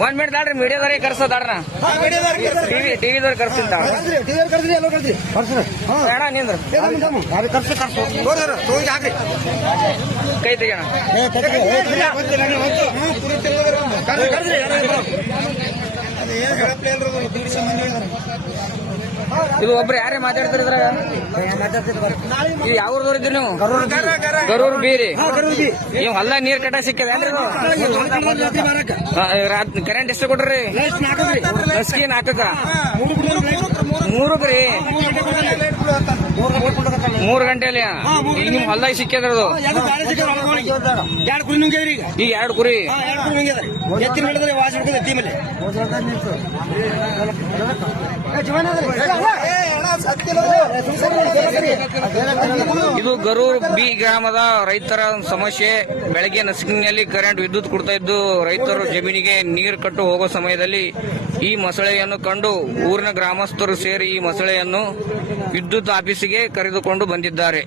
ಒಂದ್ minute ತಾಳ್ರಿ ಮೀಡಿಯಾದವ್ರಿಗೆ ಕರ್ಸೋ ತಾಡ್ರ TV ಟಿವಿದವ್ರಿಗೆ ಬೇಡ ನಿಂದ್ರ. ಕೈ ತೆಗೋಣ ಇದು ಒಬ್ರು ಯಾರೇ ಮಾತಾಡ್ತಿದ್ರ ಈ ಯಾವ ಊರ್ದವ್ರು ಇದ್ರಿ ನೀವು? ಗರೂರ್ ಬೀರಿ. ನೀವು ಹೊಲ ನೀರ್ ಕಟ್ಟ ಸಿಕ್ಕದ ಕರೆಂಟ್ ಎಷ್ಟು ಕೊಡ್ರಿ ಸ್ಕೀನ್ ಹಾಕಕ ಮೂರಕ್ರಿ ಮೂರ್ ಗಂಟೆಲಿ? ಈಗ ನಿಮ್ ಹೊಲ್ದಾಗ ಸಿಕ್ಕದ್ರದು ಎರಡು ಕುರಿ ನುಂಗಿದ್ರಿ ಈಗ. ಈ ಎರಡು ಕುರಿ? ಎರಡು ನುಂಗಿದ್ರಿ ವಾಸ ಹಿಡ್ಕೊಂಡು ಎತ್ತಿ ಮೇಲೆ ಇದು ಗರೂರ್ ಬಿ ಗ್ರಾಮದ ರೈತರ ಸಮಸ್ಯೆ. ಬೆಳಗ್ಗೆ ನಸಿಕಿನಲ್ಲಿ ಕರೆಂಟ್ ವಿದ್ಯುತ್ ಕೊಡ್ತಾ ಇದ್ದು ರೈತರು ಜಮೀನಿಗೆ ನೀರು ಕಟ್ಟು ಹೋಗೋ ಸಮಯದಲ್ಲಿ ಈ ಮೊಸಳೆಯನ್ನು ಕಂಡು ಊರಿನ ಗ್ರಾಮಸ್ಥರು ಸೇರಿ ಈ ಮೊಸಳೆಯನ್ನು ವಿದ್ಯುತ್ ಆಫೀಸಿಗೆ ಕರೆದುಕೊಂಡು ಬಂದಿದ್ದಾರೆ.